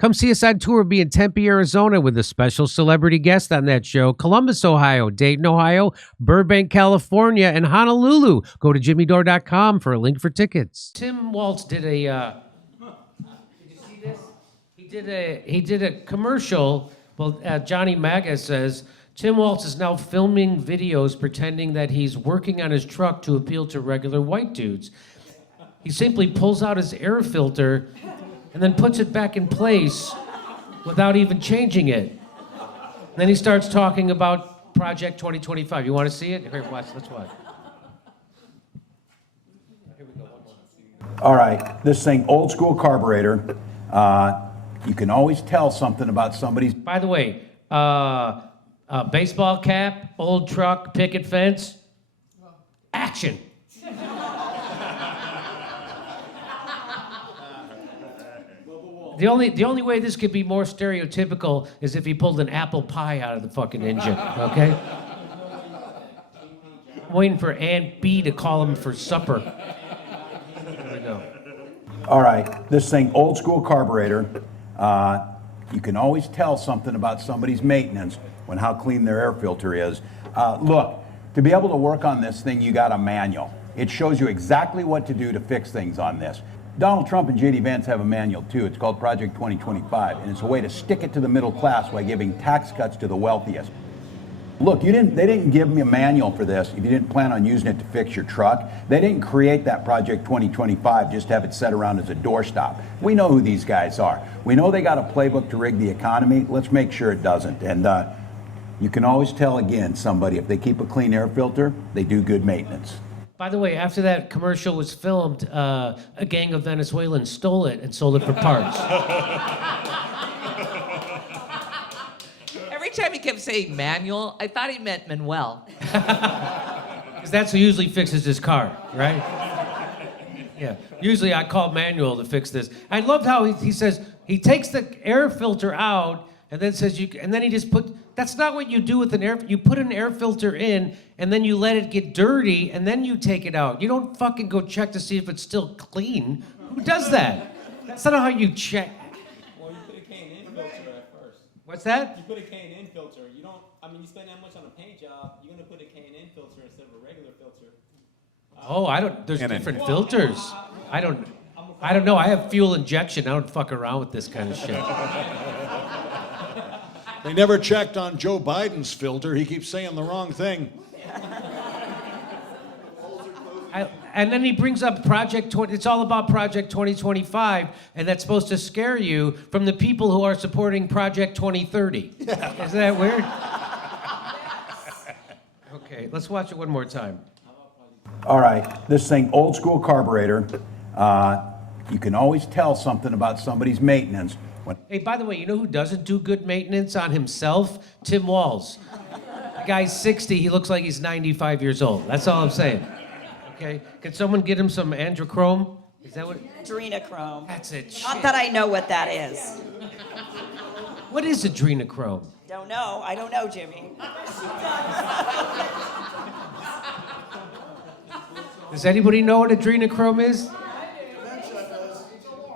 Come see us on tour. We'll be in Tempe, Arizona with a special celebrity guest on that show. Columbus, Ohio, Dayton, Ohio, Burbank, California, and Honolulu. Go to jimmydore.com for a link for tickets. Tim Walz did a... did you see this? He did a commercial. Well, Johnny Maga says, Tim Walz is now filming videos pretending that he's working on his truck to appeal to regular white dudes. He simply pulls out his air filter and then puts it back in place without even changing it. And then he starts talking about Project 2025. You want to see it? Here, watch. Let's watch. Here we go. One more. All right, this thing, old school carburetor. You can always tell something about somebody's... By the way, baseball cap, old truck, picket fence, action. The only way this could be more stereotypical is if he pulled an apple pie out of the fucking engine, okay? I'm waiting for Aunt B to call him for supper. There we go. All right, this thing, old school carburetor. You can always tell something about somebody's maintenance when how clean their air filter is. Look, to be able to work on this thing, you got a manual. It shows you exactly what to do to fix things on this. Donald Trump and J.D. Vance have a manual too. It's called Project 2025, and it's a way to stick it to the middle class by giving tax cuts to the wealthiest. Look, they didn't give me a manual for this if you didn't plan on using it to fix your truck. They didn't create that Project 2025 just to have it set around as a doorstop. We know who these guys are. We know they got a playbook to rig the economy. Let's make sure it doesn't. And you can always tell, again, somebody, if they keep a clean air filter, they do good maintenance. By the way, after that commercial was filmed, a gang of Venezuelans stole it and sold it for parts. Every time he kept saying manual, I thought he meant Manuel. Because that's who usually fixes his car, right? Yeah. Usually I call manual to fix this. I loved how he says he takes the air filter out and then says and then he just that's not what you do with an air. You put an air filter in and then you let it get dirty and then you take it out. You don't fucking go check to see if it's still clean. Who does that? That's not how you check. Well, you put a K&N filter at first. What's that? You put a K&N filter. You don't. I mean, you spend that much on a paint job. You're gonna put a K&N filter instead of a regular filter. Oh, I don't. There's different filters. I don't know. I have fuel injection. I don't fuck around with this kind of shit. They never checked on Joe Biden's filter. He keeps saying the wrong thing. And then he brings up Project 20. It's all about Project 2025, and that's supposed to scare you from the people who are supporting Project 2030. Yeah. Isn't that weird? Okay, let's watch it one more time. All right, this thing, old school carburetor. You can always tell something about somebody's maintenance. Hey, by the way, you know who doesn't do good maintenance on himself? Tim Walz. The guy's 60, he looks like he's 95 years old. That's all I'm saying. Okay? Can someone get him some androchrome? Is that what? Adrenochrome. That's it. Shit. Not that I know what that is. What is adrenochrome? Don't know. I don't know, Jimmy. Does anybody know what adrenochrome is?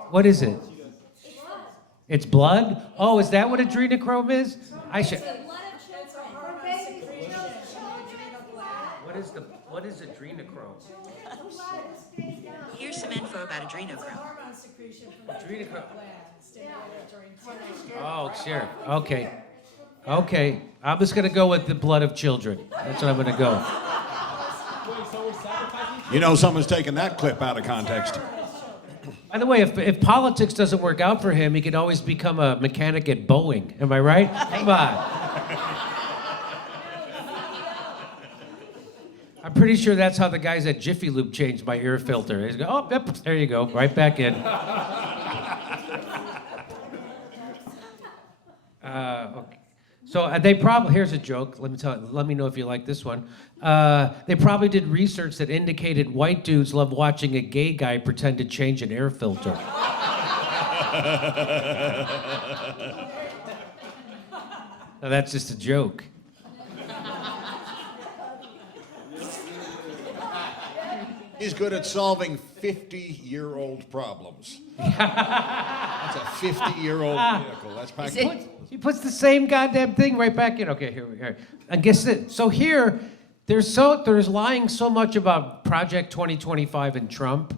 What is it? It's blood? Oh, is that what adrenochrome is? I should. What is adrenochrome? Here's some info about adrenochrome. Adrenochrome. Oh, sure. Okay. Okay. I'm just gonna go with the blood of children. That's what I'm gonna go. You know someone's taking that clip out of context. By the way, if politics doesn't work out for him, he could always become a mechanic at Boeing. Am I right? Come on. I'm pretty sure that's how the guys at Jiffy Lube changed my air filter. They go, oh, yep, there you go, right back in. Okay. So they probably, here's a joke, let me know if you like this one. They probably did research that indicated white dudes love watching a gay guy pretend to change an air filter. Now that's just a joke. He's good at solving 50-year-old problems. That's a 50-year-old vehicle. That's practically. He puts the same goddamn thing right back in. Okay, here we are. And guess it. So here, there's lying so much about Project 2025 and Trump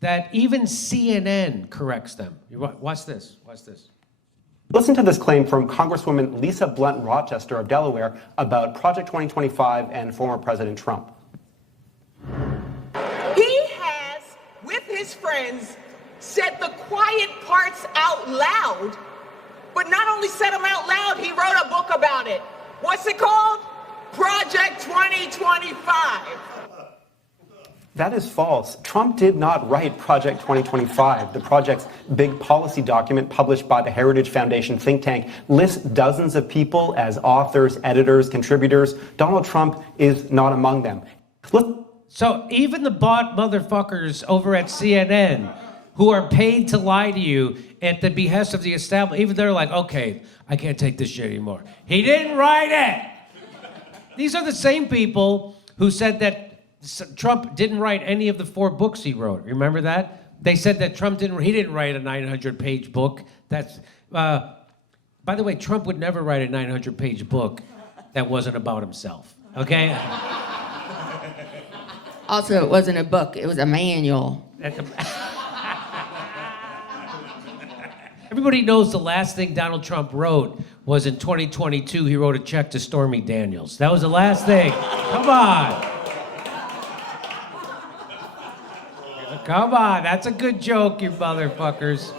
that even CNN corrects them. Watch this. Watch this. Listen to this claim from Congresswoman Lisa Blunt Rochester of Delaware about Project 2025 and former President Trump. He has, with his friends, said the quiet parts out loud, but not only said them out loud, he wrote a book about it. What's it called? Project 2025. That is false. Trump did not write Project 2025. The project's big policy document published by the Heritage Foundation think tank lists dozens of people as authors, editors, contributors. Donald Trump is not among them. So even the bot motherfuckers over at CNN who are paid to lie to you at the behest of the establishment, even they're like, okay, I can't take this shit anymore. He didn't write it. These are the same people who said that Trump didn't write any of the 4 books he wrote. Remember that? They said that he didn't write a 900-page book. That's, by the way, Trump would never write a 900-page book that wasn't about himself, okay? Also, it wasn't a book, it was a manual. Everybody knows the last thing Donald Trump wrote was in 2022, he wrote a check to Stormy Daniels. That was the last thing. Come on. Come on, that's a good joke, you motherfuckers.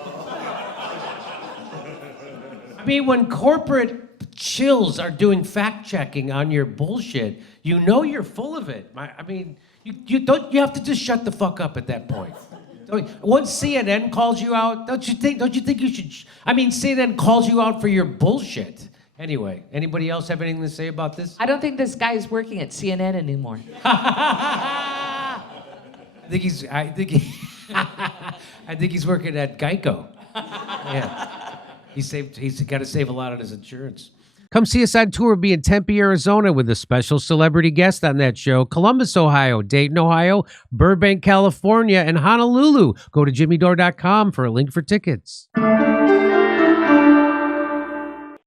I mean, when corporate chills are doing fact-checking on your bullshit, you know you're full of it. I mean, you have to just shut the fuck up at that point. Once CNN calls you out, don't you think you should? I mean, CNN calls you out for your bullshit. Anyway, anybody else have anything to say about this? I don't think this guy is working at CNN anymore. I think he's working at Geico. Yeah, he's got to save a lot on his insurance. Come see us on tour. We'll be in Tempe, Arizona with a special celebrity guest on that show. Columbus, Ohio, Dayton, Ohio, Burbank, California, and Honolulu. Go to jimmydore.com for a link for tickets.